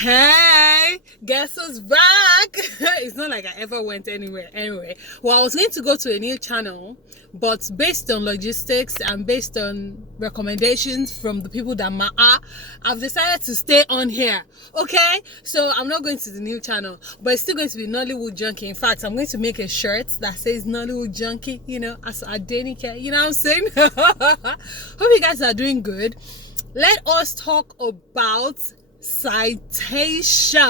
Hey, guess who's back? It's not like I ever went anywhere. Anyway, well, I was going to go to a new channel, but based on logistics and based on recommendations from the people that matter, I've decided to stay on here. Okay, so I'm not going to the new channel, but it's still going to be Nollywood Junkie. In fact, I'm going to make a shirt that says Nollywood Junkie, as Adenike. You know what I'm saying? Hope you guys are doing good. Let us talk about Citation,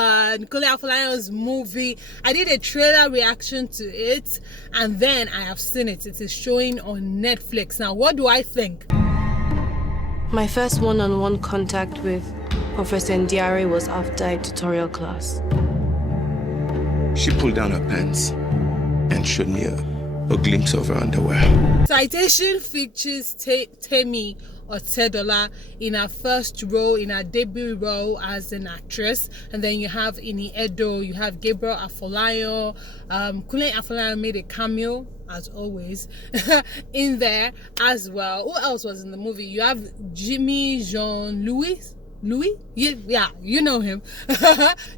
KUNLE Afolayan's movie. I did a trailer reaction to it, and then I have seen it. It is showing on Netflix. Now, what do I think? My first one-on-one contact with Professor Ndiare was after a tutorial class. She pulled down her pants and showed me a glimpse of her underwear. Citation features Temi Otedola in her first role, in her debut role as an actress, and then you have Ini Edo, you have Gabriel Afolayan. KUNLE Afolayan made a cameo as always in there as well. Who else was in the movie? You have Jimmy Jean-Louis. Yeah, you know him.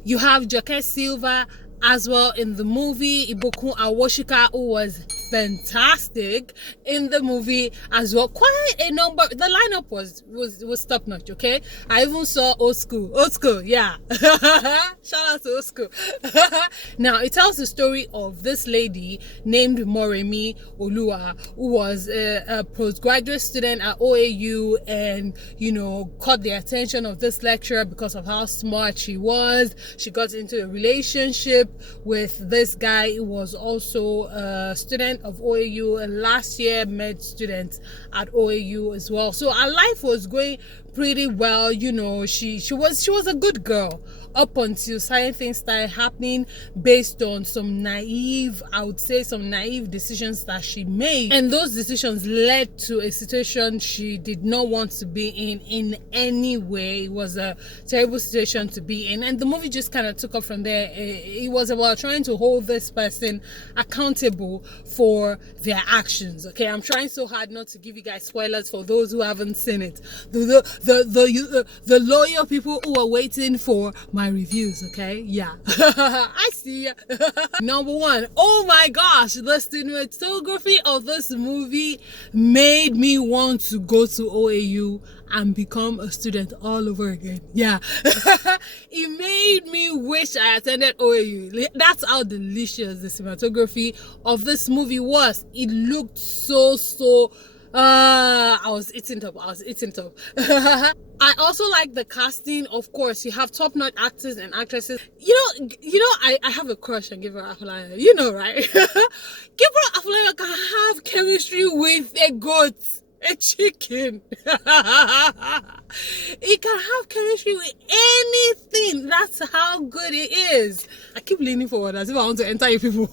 You have Joke Silva as well in the movie. Ibukun Awoshika, who was fantastic in the movie as well. Quite a number. The lineup was top notch. Okay, I even saw old school, yeah. Shout out to old school. Now it tells the story of this lady named Moremi Olua, who was a postgraduate student at OAU, and caught the attention of this lecturer because of how smart she was. She got into a relationship with this guy who was also a student of OAU, and last year med student at OAU as well. So our life was going pretty well. She was a good girl up until certain things started happening based on some naive decisions that she made, and those decisions led to a situation she did not want to be in any way. It was a terrible situation to be in, and the movie just kind of took off from there. It was about trying to hold this person accountable for their actions. Okay, I'm trying so hard not to give you guys spoilers for those who haven't seen it. The loyal people who are waiting for my reviews, okay? Yeah. I see ya. Number one, oh my gosh, the cinematography of this movie made me want to go to OAU and become a student all over again. Yeah. It made me wish I attended OAU. That's how delicious the cinematography of this movie was. It looked so I was eating up. I also like the casting. Of course, you have top-notch actors and actresses. I have a crush on Gabriel Afolayan. You know, right? Gabriel Afolayan can have chemistry with a goat, a chicken. He can have chemistry with anything. That's how good it is. I keep leaning forward as if I want to enter you people.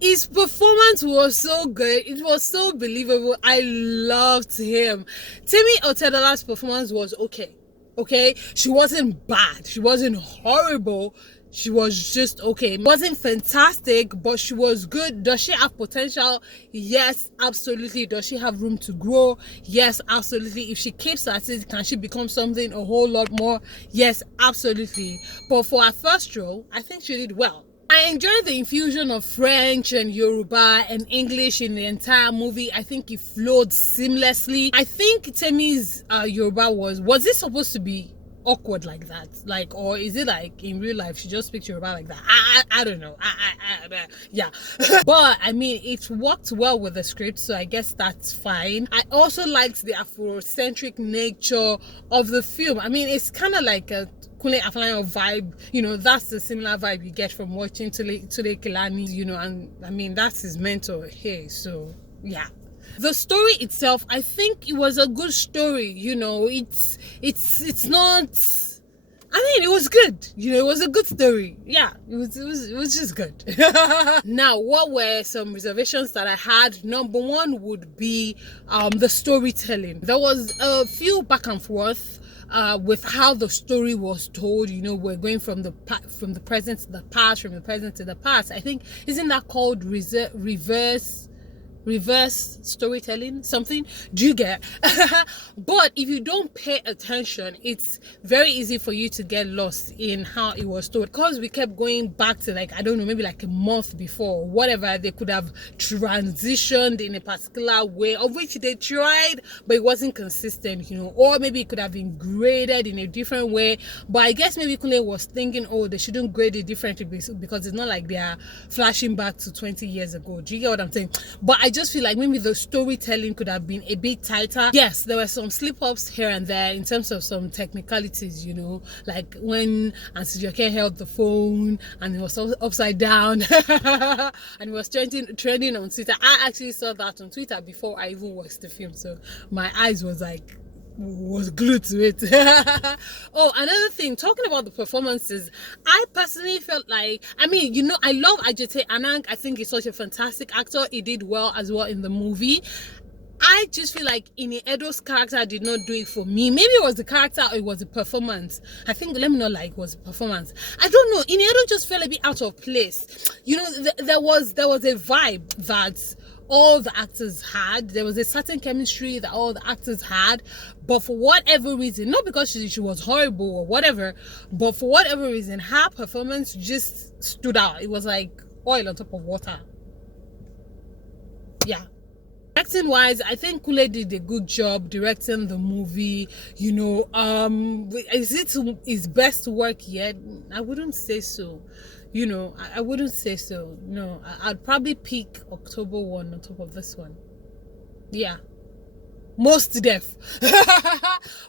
His performance was so good. It was so believable. I loved him. Temi Otedola's performance was okay. She wasn't bad. She wasn't horrible. She was just okay. It wasn't fantastic, but she was good. Does she have potential? Yes, absolutely. Does she have room to grow? Yes, absolutely. If she keeps at it, can she become something a whole lot more? Yes, absolutely. But for her first role, I think she did well. I enjoyed the infusion of French and Yoruba and English in the entire movie. I think it flowed seamlessly. I think Temi's Yoruba was it supposed to be awkward like that, or is it like in real life she just speaks Yoruba like that? I don't know. Yeah. But I mean, it worked well with the script, so I guess that's fine. I also liked the Afrocentric nature of the film. I mean, it's kind of like a KUNLE Afolayan vibe. That's the similar vibe you get from watching Tunde Kelani, and I mean, that's his mentor here, so yeah. The story itself, I think it was a good story. It's not, I mean, it was good. It was a good story. Yeah, it was just good. Now, what were some reservations that I had? Number one would be the storytelling. There was a few back and forth with how the story was told. We're going from the present to the past, from the present to the past. I think, isn't that called reverse reverse storytelling, something. Do you get? But if you don't pay attention, it's very easy for you to get lost in how it was told, because we kept going back to, like, I don't know, maybe like a month before, whatever. They could have transitioned in a particular way, of which they tried, but it wasn't consistent, you know. Or maybe it could have been graded in a different way, but I guess maybe Kunle was thinking, oh, they shouldn't grade it differently because it's not like they are flashing back to 20 years ago. Do you get what I'm saying? But I just feel like maybe the storytelling could have been a bit tighter. Yes, there were some slip-ups here and there in terms of some technicalities, you know, like when Auntie Joke held the phone and it was upside down and it was trending on Twitter. I actually saw that on Twitter before I even watched the film, so my eyes was glued to it. Oh, another thing, talking about the performances, I personally felt like, I mean, you know, I love Ajite Anang. I think he's such a fantastic actor. He did well as well in the movie. I just feel like Edo's character did not do it for me. Maybe it was the character or it was the performance. I think, let me know, like, it was a performance. I don't know. Edo just felt a bit out of place. You know, there was a vibe that all the actors had. There was a certain chemistry that all the actors had, but for whatever reason, not because she was horrible or whatever, but for whatever reason, her performance just stood out. It was like oil on top of water. Yeah. Directing wise, I think Kunle did a good job directing the movie. You know, is it his best work yet? I wouldn't say so. You know, I wouldn't say so. No, I'd probably pick October 1 on top of this one. Yeah. Most deaf.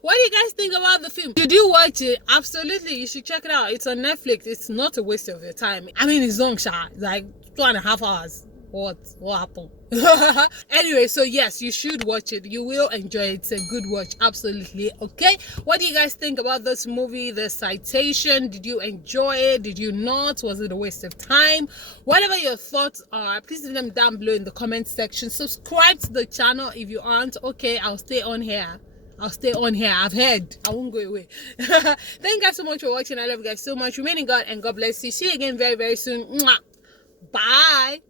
What do you guys think about the film? Did you watch it? Absolutely, you should check it out. It's on Netflix. It's not a waste of your time. I mean, it's long, Sha. It's like 2.5 hours. What happened? Anyway, so yes, you should watch it. You will enjoy it. It's a good watch, absolutely. Okay, what do you guys think about this movie, The Citation? Did you enjoy it? Did you not? Was it a waste of time? Whatever your thoughts are, please leave them down below in the comment section. Subscribe to the channel if you aren't. Okay, I'll stay on here. I've heard. I won't go away. Thank you guys so much for watching. I love you guys so much. Remain in God and God bless you. See you again very, very soon. Mwah. Bye.